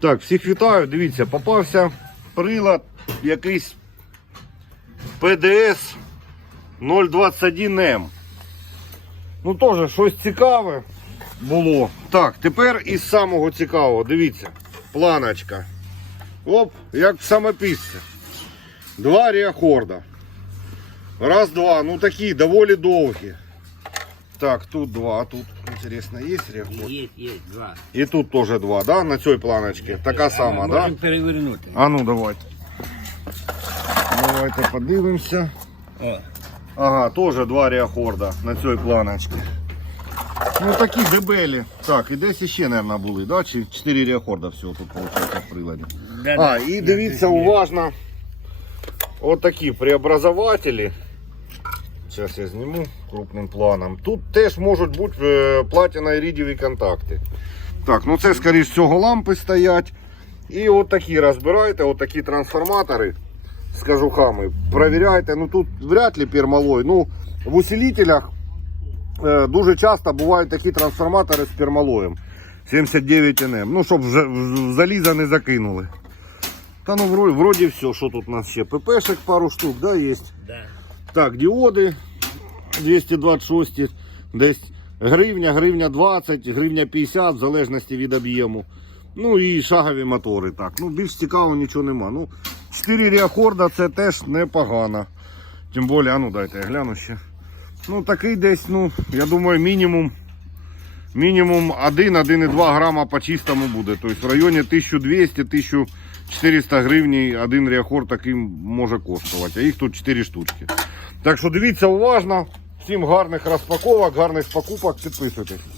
Так, всіх вітаю. Дивіться, попався прилад якийсь PDS 021M. Ну теж щось цікаве було. Так, тепер із самого цікавого, дивіться, планочка. Оп, як в самописці. Два реахорда. Раз, два. Ну такі доволі довгі. Так, тут два, тут, интересно, є реахорд? Є, є, два. І тут теж два, да? На цій планочці. Така сама, да? Можемо перевернути. А ну давайте. Давайте подивимося. О, Ага, теж два реахорда на цій планочці. Ну такі дебелі. Так, і десь ще, мабуть, були, да? Чи 4 реахорда всього тут виходить в приладі. А, і дивіться уважно. От такі преобразователі. Зараз я зніму крупним планом. Тут теж можуть бути е, платіна іридієві контакти. Так, ну це скоріш всього лампи стоять. І от такі розбирайте, от такі трансформатори з кажухами. Провіряйте. Ну тут вряд ли пермалой. Ну, в усилителях е, дуже часто бувають такі трансформатори з пермалоєм. 79 НМ. Ну, щоб в залізо не закинули. Та ну вроді все, що тут у нас ще? ППшек пару штук, да, є. Да. Так, діоди 226, десь гривня, гривня 20, гривня 50, в залежності від об'єму. Ну і шагові мотори. Так, ну більш цікаво нічого нема. Ну, 4 реахорда це теж непогано. Тим більше, ну дайте я гляну ще. Ну такий десь, ну, я думаю, мінімум. Мінімум 1-1,2 грама по чистому буде. Тобто в районі 1200-1400 гривень один реахор таким може коштувати. А їх тут 4 штучки. Так що дивіться уважно. Всім гарних розпаковок, гарних покупок. Підписуйтесь.